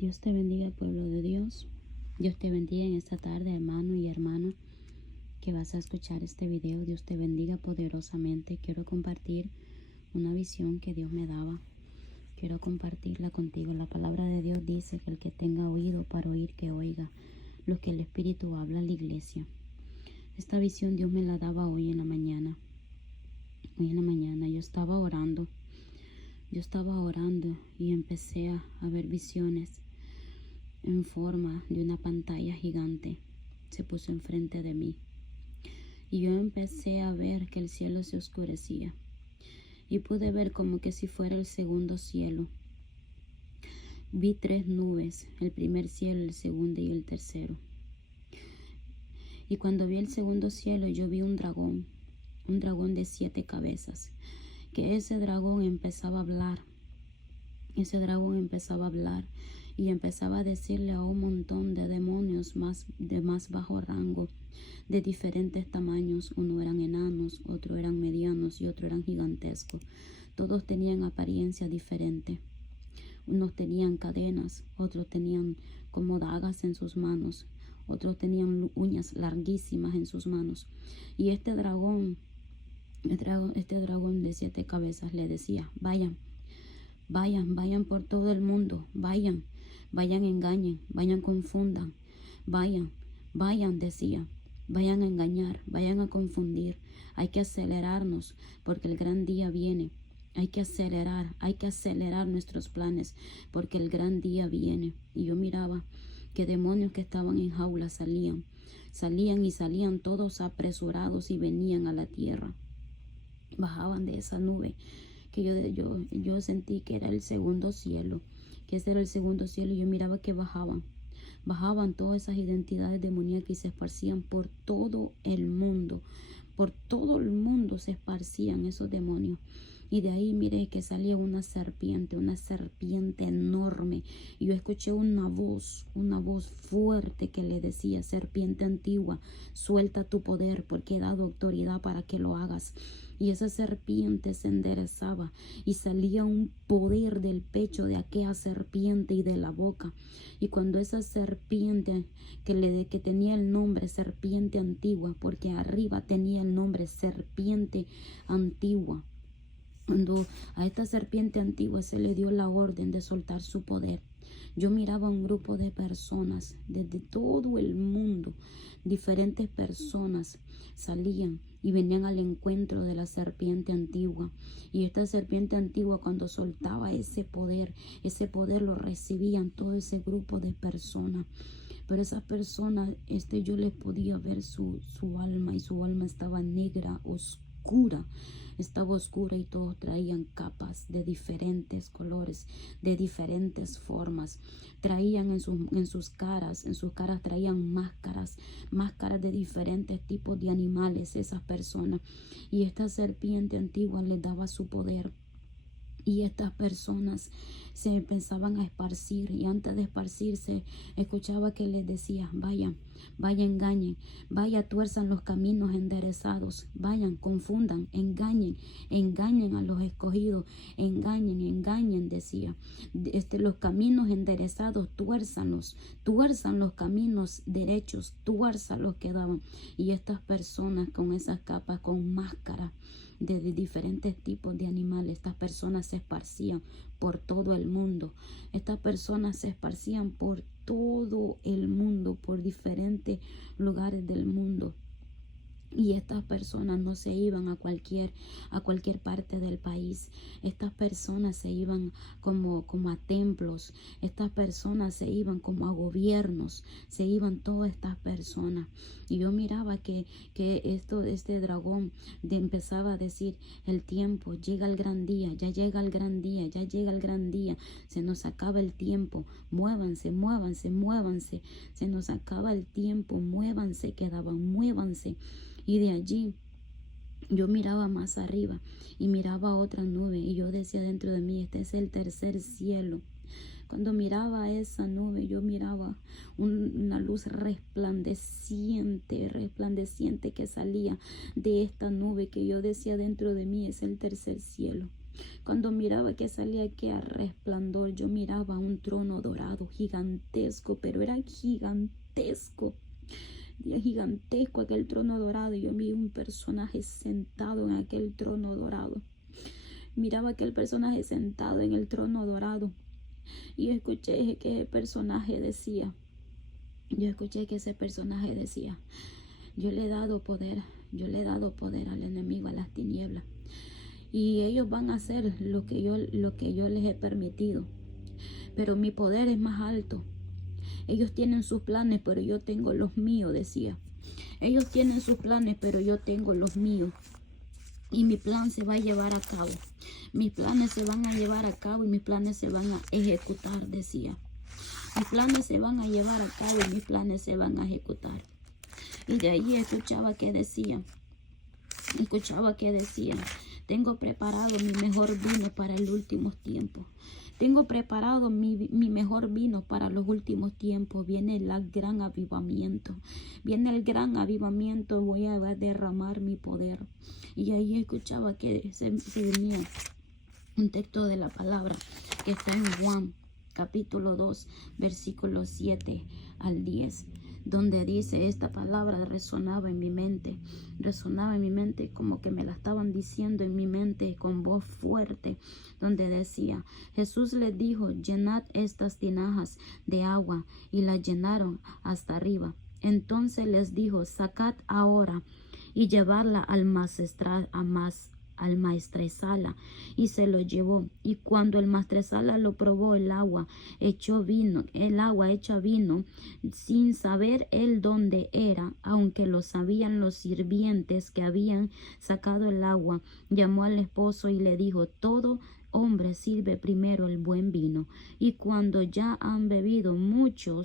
Dios te bendiga, pueblo de Dios. Dios te bendiga en esta tarde, hermano y hermana, que vas a escuchar este video. Dios te bendiga poderosamente. Quiero compartir una visión que Dios me daba. Quiero compartirla contigo. La palabra de Dios dice que el que tenga oído para oír, que oiga lo que el Espíritu habla a la iglesia. Esta visión Dios me la daba hoy en la mañana. Hoy en la mañana yo estaba orando. Y empecé a ver visiones en forma de una pantalla gigante. Se puso enfrente de mí. Y yo empecé a ver que el cielo se oscurecía. Y pude ver como que si fuera el segundo cielo. Vi 3 nubes, el primer cielo, el segundo y el tercero. Y cuando vi el segundo cielo, yo vi un dragón de 7 cabezas. Que ese dragón empezaba a hablar. Y empezaba a decirle a un montón de demonios de más bajo rango, de diferentes tamaños. Uno eran enanos, otro eran medianos y otro eran gigantescos. Todos tenían apariencia diferente. Unos tenían cadenas, otros tenían como dagas en sus manos, otros tenían uñas larguísimas en sus manos. Y este dragón de 7 cabezas le decía: vayan por todo el mundo, vayan, engañen, vayan, confundan, vayan, decía, vayan a engañar, vayan a confundir. Hay que acelerarnos porque el gran día viene. Hay que acelerar nuestros planes porque el gran día viene. Y yo miraba que demonios que estaban en jaulas salían todos apresurados y venían a la tierra. Bajaban de esa nube que yo sentí que era el segundo cielo, que ese era el segundo cielo. Y yo miraba que bajaban todas esas identidades demoníacas y se esparcían por todo el mundo. Por todo el mundo se esparcían esos demonios. Y de ahí miré que salía una serpiente enorme. Y yo escuché una voz fuerte que le decía: serpiente antigua, suelta tu poder porque he dado autoridad para que lo hagas. Y esa serpiente se enderezaba y salía un poder del pecho de aquella serpiente y de la boca. Y cuando esa serpiente que tenía el nombre serpiente antigua, porque arriba tenía el nombre serpiente antigua, cuando a esta serpiente antigua se le dio la orden de soltar su poder, yo miraba un grupo de personas desde todo el mundo. Diferentes personas salían y venían al encuentro de la serpiente antigua. Y esta serpiente antigua, cuando soltaba ese poder lo recibían todo ese grupo de personas. Pero esas personas, yo les podía ver su alma, y su alma estaba negra, estaba oscura, y todos traían capas de diferentes colores, de diferentes formas. Traían en sus caras traían máscaras de diferentes tipos de animales, esas personas. Y esta serpiente antigua les daba su poder. Y estas personas se empezaban a esparcir, y antes de esparcirse escuchaba que les decía: vayan, engañen, tuerzan los caminos enderezados, vayan, confundan, engañen a los escogidos, engañen, decía. Los caminos enderezados, tuerzan los caminos derechos, tuerzan los que daban. Y estas personas con esas capas, con máscaras de diferentes tipos de animales, estas personas se esparcían por todo el mundo. Estas personas se esparcían por todo el mundo, por diferentes lugares del mundo. Y estas personas no se iban a cualquier parte del país. Estas personas se iban como a templos. Estas personas se iban como a gobiernos. Se iban todas estas personas. Y yo miraba que este dragón empezaba a decir: el tiempo, llega el gran día, ya llega el gran día, ya llega el gran día. Se nos acaba el tiempo, muévanse. Se nos acaba el tiempo, muévanse, muévanse. Y de allí yo miraba más arriba y miraba otra nube, y yo decía dentro de mí: este es el tercer cielo. Cuando miraba esa nube, yo miraba una luz resplandeciente que salía de esta nube, que yo decía dentro de mí: es el tercer cielo. Cuando miraba que salía aquel resplandor, yo miraba un trono dorado gigantesco, pero era gigantesco. Gigantesco aquel trono dorado. Yo vi un personaje sentado en aquel trono dorado. Miraba aquel personaje sentado en el trono dorado. Y yo escuché que el personaje decía, yo le he dado poder al enemigo, a las tinieblas. Y ellos van a hacer lo que yo les he permitido. Pero mi poder es más alto. Ellos tienen sus planes, pero yo tengo los míos, decía. Ellos tienen sus planes, pero yo tengo los míos. Y mi plan se va a llevar a cabo. Mis planes se van a llevar a cabo y mis planes se van a ejecutar, decía. Mis planes se van a llevar a cabo y mis planes se van a ejecutar. Y de ahí escuchaba que decía, tengo preparado mi mejor vino para el último tiempo. Tengo preparado mi mejor vino para los últimos tiempos. Viene el gran avivamiento. Viene el gran avivamiento. Voy a derramar mi poder. Y ahí escuchaba que se venía un texto de la palabra que está en Juan, capítulo 2, versículos 7 al 10. Donde dice esta palabra, resonaba en mi mente como que me la estaban diciendo en mi mente con voz fuerte, donde decía, Jesús les dijo, llenad estas tinajas de agua, y las llenaron hasta arriba. Entonces les dijo, sacad ahora y llevarla al maestresala, y se lo llevó. Y cuando el maestresala lo probó, el agua hecha vino, sin saber él dónde era, aunque lo sabían los sirvientes que habían sacado el agua, llamó al esposo y le dijo, todo hombre sirve primero el buen vino, y cuando ya han bebido mucho,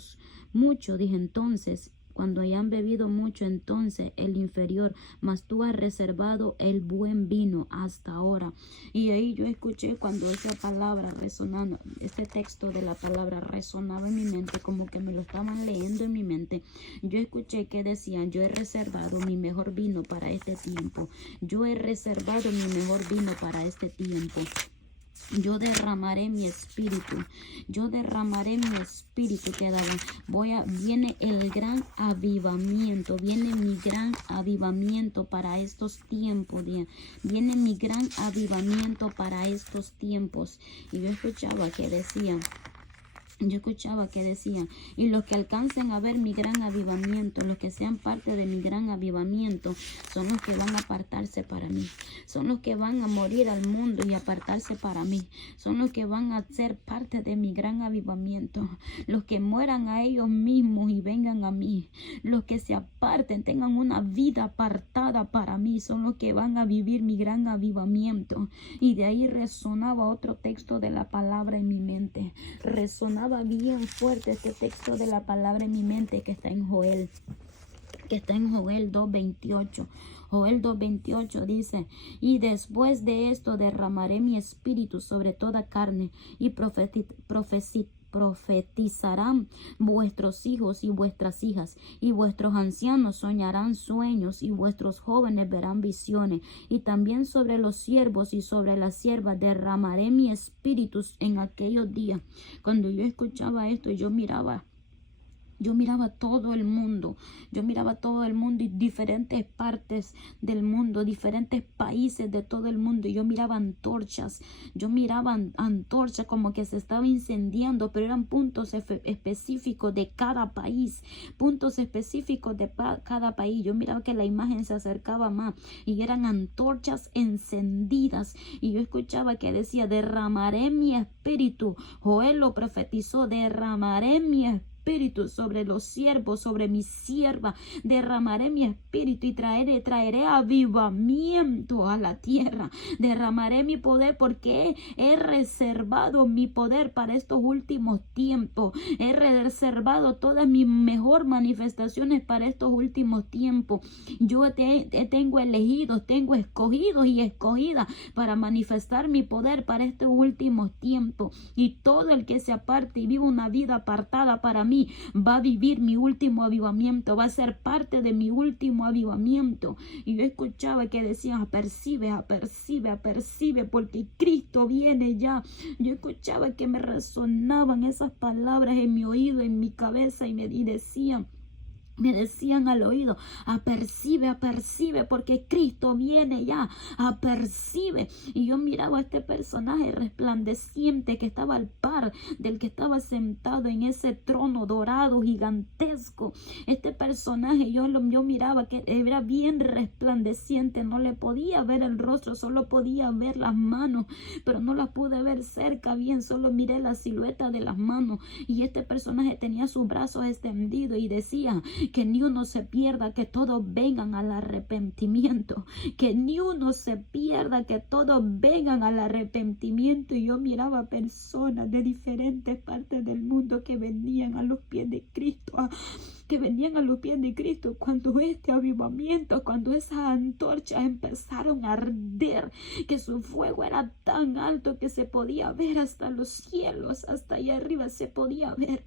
dije entonces, cuando hayan bebido mucho, entonces el inferior, mas tú has reservado el buen vino hasta ahora. Y ahí yo escuché cuando esa palabra resonando, este texto de la palabra resonaba en mi mente, como que me lo estaban leyendo en mi mente. Yo escuché que decían, yo he reservado mi mejor vino para este tiempo. Yo he reservado mi mejor vino para este tiempo. Yo derramaré mi espíritu. Viene el gran avivamiento. Viene mi gran avivamiento para estos tiempos. Viene mi gran avivamiento para estos tiempos. Y yo escuchaba que decían, y los que alcancen a ver mi gran avivamiento, los que sean parte de mi gran avivamiento, son los que van a apartarse para mí. Son los que van a morir al mundo y apartarse para mí. Son los que van a ser parte de mi gran avivamiento. Los que mueran a ellos mismos y vengan a mí. Los que se aparten, tengan una vida apartada para mí, son los que van a vivir mi gran avivamiento. Y de ahí resonaba otro texto de la palabra en mi mente. Resonaba bien fuerte este texto de la palabra en mi mente que está en Joel 2:28. Joel 2:28 dice, y después de esto derramaré mi espíritu sobre toda carne, y profetizarán vuestros hijos y vuestras hijas, y vuestros ancianos soñarán sueños, y vuestros jóvenes verán visiones, y también sobre los siervos y sobre las siervas derramaré mi espíritu en aquellos días. Cuando yo escuchaba esto, yo miraba todo el mundo. Y diferentes partes del mundo, diferentes países de todo el mundo. Y yo miraba antorchas. Como que se estaba incendiando, pero eran puntos específicos de cada país. Yo miraba que la imagen se acercaba más y eran antorchas encendidas. Y yo escuchaba que decía, derramaré mi espíritu. Joel lo profetizó, derramaré mi espíritu sobre los siervos, sobre mi sierva, derramaré mi espíritu y traeré avivamiento a la tierra, derramaré mi poder porque he reservado mi poder para estos últimos tiempos, he reservado todas mis mejores manifestaciones para estos últimos tiempos. Yo tengo elegidos, tengo escogidos y escogidas para manifestar mi poder para estos últimos tiempos, y todo el que se aparte y viva una vida apartada para mí mí, va a vivir mi último avivamiento, va a ser parte de mi último avivamiento. Y yo escuchaba que decían, apercibe, apercibe, apercibe, porque Cristo viene ya. Yo escuchaba que me resonaban esas palabras en mi oído, en mi cabeza, y me decían al oído, apercibe, apercibe, porque Cristo viene ya, apercibe. Y yo miraba a este personaje resplandeciente que estaba al par del que estaba sentado en ese trono dorado gigantesco. Este personaje yo miraba que era bien resplandeciente, no le podía ver el rostro, solo podía ver las manos, pero no las pude ver cerca bien, solo miré la silueta de las manos. Y este personaje tenía sus brazos extendidos y decía, que ni uno se pierda, que todos vengan al arrepentimiento, que ni uno se pierda, que todos vengan al arrepentimiento. Y yo miraba personas de diferentes partes del mundo que venían a los pies de Cristo, cuando este avivamiento, cuando esas antorchas empezaron a arder, que su fuego era tan alto que se podía ver hasta los cielos, hasta allá arriba se podía ver.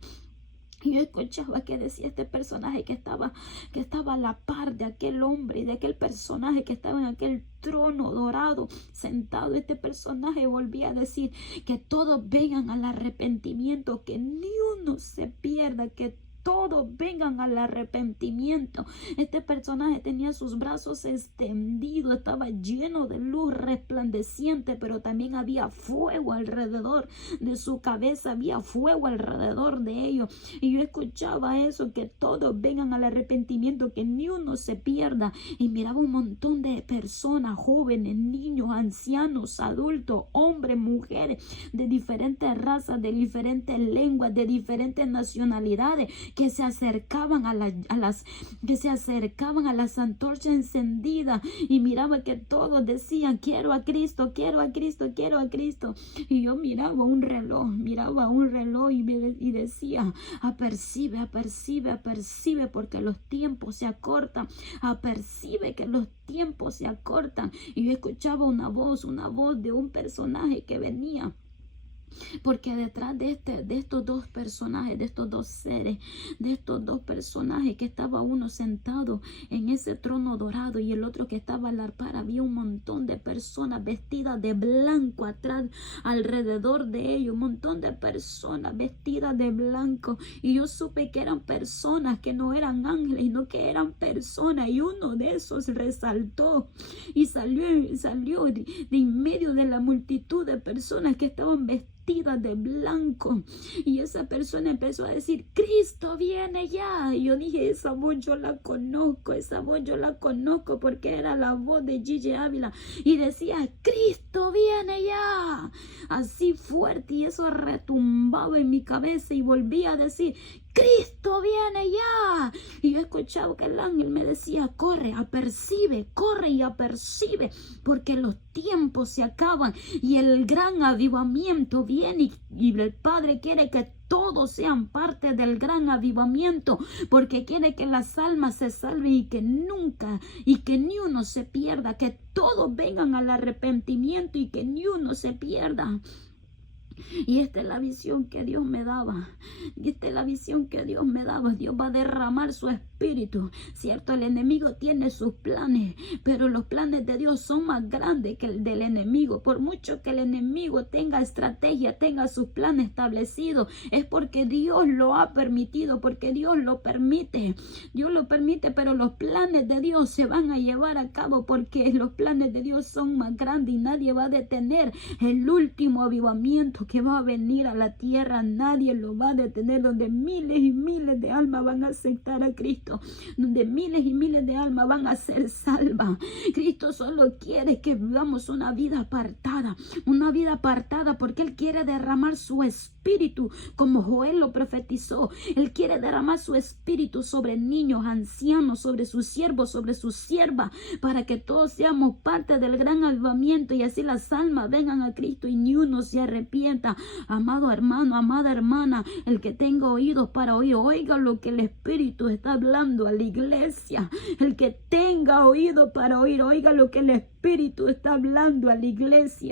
Y yo escuchaba que decía este personaje que estaba a la par de aquel hombre y de aquel personaje que estaba en aquel trono dorado sentado. Este personaje volvía a decir que todos vengan al arrepentimiento, que ni uno se pierda, que todos vengan al arrepentimiento. Este personaje tenía sus brazos extendidos, estaba lleno de luz resplandeciente, pero también había fuego alrededor de su cabeza, había fuego alrededor de ellos. Y yo escuchaba eso, que todos vengan al arrepentimiento, que ni uno se pierda. Y miraba un montón de personas, jóvenes, niños, ancianos, adultos, hombres, mujeres, de diferentes razas, de diferentes lenguas, de diferentes nacionalidades, que se acercaban a las antorchas encendidas. Y miraba que todos decían, quiero a Cristo, quiero a Cristo, quiero a Cristo. Y yo miraba un reloj y decía, apercibe, apercibe, apercibe, porque los tiempos se acortan, apercibe que los tiempos se acortan. Y yo escuchaba una voz de un personaje que venía, porque detrás de estos dos personajes, de estos dos seres, de estos dos personajes, que estaba uno sentado en ese trono dorado y el otro que estaba al par, había un montón de personas vestidas de blanco atrás, alrededor de ellos, un montón de personas vestidas de blanco. Y yo supe que eran personas, que no eran ángeles, sino que eran personas. Y uno de esos resaltó y salió de en medio de la multitud de personas que estaban vestidas de blanco. Y esa persona empezó a decir, Cristo viene ya. Y yo dije, esa voz yo la conozco, porque era la voz de Gigi Ávila. Y decía, Cristo viene ya, así fuerte, y eso retumbaba en mi cabeza y volvía a decir, Cristo viene ya. Y yo escuchaba que el ángel me decía, corre y apercibe, porque los tiempos se acaban y el gran avivamiento viene, y el Padre quiere que todos sean parte del gran avivamiento, porque quiere que las almas se salven y que ni uno se pierda, que todos vengan al arrepentimiento y que ni uno se pierda. Y esta es la visión que Dios me daba. Dios va a derramar su espíritu. Cierto, el enemigo tiene sus planes, pero los planes de Dios son más grandes que el del enemigo. Por mucho que el enemigo tenga estrategia, tenga sus planes establecidos, es porque Dios lo ha permitido, porque Dios lo permite. Dios lo permite, pero los planes de Dios se van a llevar a cabo, porque los planes de Dios son más grandes y nadie va a detener el último avivamiento que va a venir a la tierra. Nadie lo va a detener, donde miles y miles de almas van a aceptar a Cristo, donde miles y miles de almas van a ser salvas. Cristo solo quiere que vivamos una vida apartada, porque Él quiere derramar su espíritu, como Joel lo profetizó. Él quiere derramar su espíritu sobre niños, ancianos, sobre sus siervos, sobre sus siervas, para que todos seamos parte del gran avivamiento, y así las almas vengan a Cristo y ni uno se arrepienta. Amado hermano, amada hermana, el que tenga oídos para oír, oiga lo que el Espíritu está hablando a la iglesia. El que tenga oído para oír, oiga lo que el Espíritu está hablando a la iglesia.